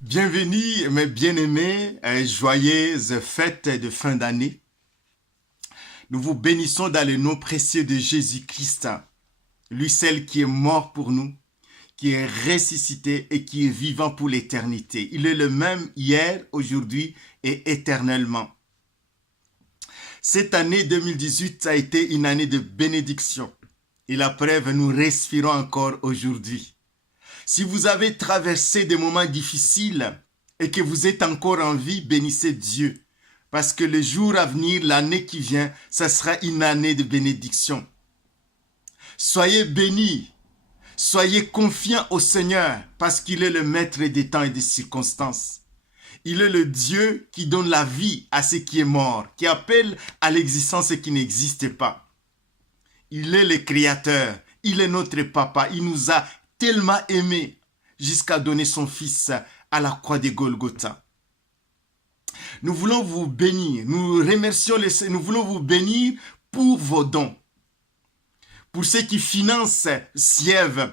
Bienvenue mes bien-aimés, joyeuses fêtes de fin d'année. Nous vous bénissons dans le nom précieux de Jésus-Christ, lui seul qui est mort pour nous, qui est ressuscité et qui est vivant pour l'éternité. Il est le même hier, aujourd'hui et éternellement. Cette année 2018 a été une année de bénédiction et la preuve, nous respirons encore aujourd'hui. Si vous avez traversé des moments difficiles et que vous êtes encore en vie, bénissez Dieu. Parce que le jour à venir, l'année qui vient, ça sera une année de bénédiction. Soyez bénis, soyez confiants au Seigneur parce qu'il est le maître des temps et des circonstances. Il est le Dieu qui donne la vie à ce qui est mort, qui appelle à l'existence ce qui n'existe pas. Il est le Créateur, il est notre Papa, il nous a tellement aimé jusqu'à donner son Fils à la croix de Golgotha. Nous voulons vous bénir, nous remercions nous voulons vous bénir pour vos dons. Pour ceux qui financent Siève,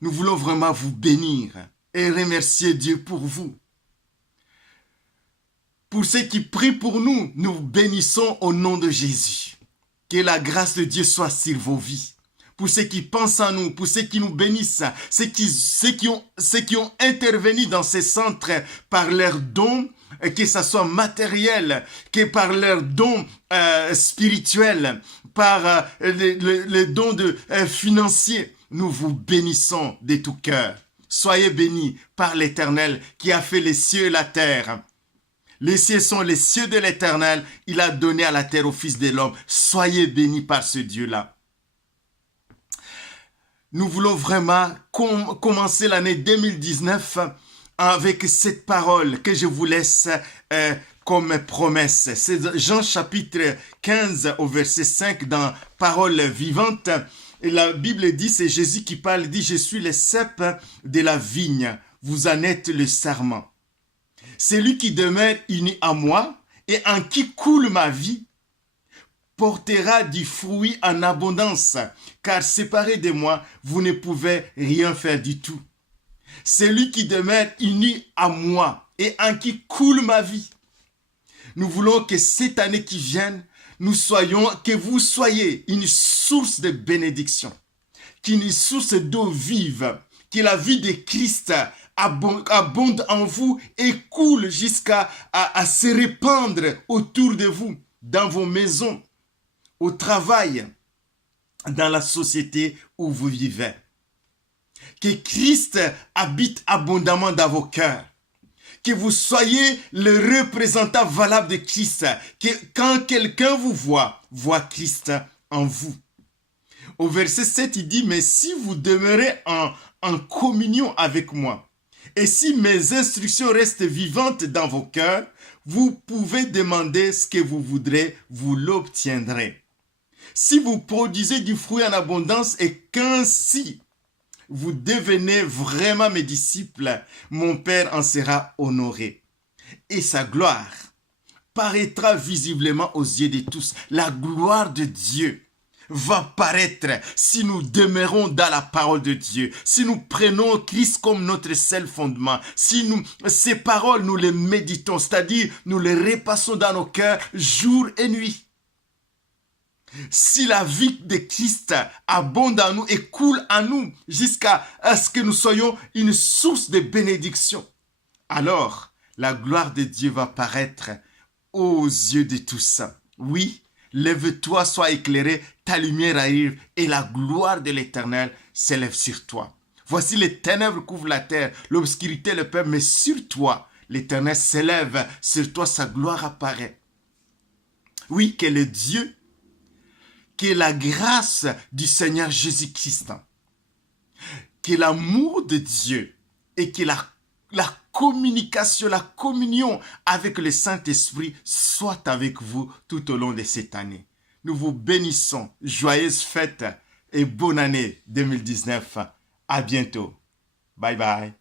nous voulons vraiment vous bénir et remercier Dieu pour vous. Pour ceux qui prient pour nous, nous vous bénissons au nom de Jésus. Que la grâce de Dieu soit sur vos vies. Pour ceux qui pensent en nous, pour ceux qui nous bénissent, ceux qui ont intervenu dans ces centres par leurs dons, que ce soit matériel, que par leurs dons spirituels, par les dons financiers, nous vous bénissons de tout cœur. Soyez bénis par l'Éternel qui a fait les cieux et la terre. Les cieux sont les cieux de l'Éternel. Il a donné à la terre au Fils de l'homme. Soyez bénis par ce Dieu-là. Nous voulons vraiment commencer l'année 2019 avec cette parole que je vous laisse comme promesse. C'est Jean chapitre 15 au verset 5 dans Parole vivante. Et la Bible dit, c'est Jésus qui parle, il dit, je suis le cep de la vigne, vous en êtes le sarment. Celui qui demeure uni à moi et en qui coule ma vie, portera du fruit en abondance, car séparé de moi, vous ne pouvez rien faire du tout. Celui qui demeure uni à moi et en qui coule ma vie. Nous voulons que cette année qui vient, que vous soyez une source de bénédiction, qu'une source d'eau vive, que la vie de Christ abonde en vous et coule jusqu'à se répandre autour de vous, dans vos maisons, au travail, dans la société où vous vivez. Que Christ habite abondamment dans vos cœurs. Que vous soyez le représentant valable de Christ. Que quand quelqu'un vous voit Christ en vous. Au verset 7, il dit, mais si vous demeurez en communion avec moi, et si mes instructions restent vivantes dans vos cœurs, vous pouvez demander ce que vous voudrez, vous l'obtiendrez. Si vous produisez du fruit en abondance et qu'ainsi vous devenez vraiment mes disciples, mon Père en sera honoré. Et sa gloire paraîtra visiblement aux yeux de tous. La gloire de Dieu va paraître si nous demeurons dans la parole de Dieu, si nous prenons Christ comme notre seul fondement, si ces paroles, nous les méditons, c'est-à-dire nous les repassons dans nos cœurs jour et nuit. Si la vie de Christ abonde en nous et coule en nous jusqu'à ce que nous soyons une source de bénédiction, alors la gloire de Dieu va paraître aux yeux de tous. Oui, lève-toi, sois éclairé, ta lumière arrive et la gloire de l'Éternel s'élève sur toi. Voici les ténèbres couvrent la terre, l'obscurité le peuple, mais sur toi, l'Éternel s'élève, sur toi sa gloire apparaît. Oui, que le Dieu, que la grâce du Seigneur Jésus-Christ, que l'amour de Dieu et que la communication, la communion avec le Saint-Esprit soit avec vous tout au long de cette année. Nous vous bénissons. Joyeuses fêtes et bonne année 2019. À bientôt. Bye bye.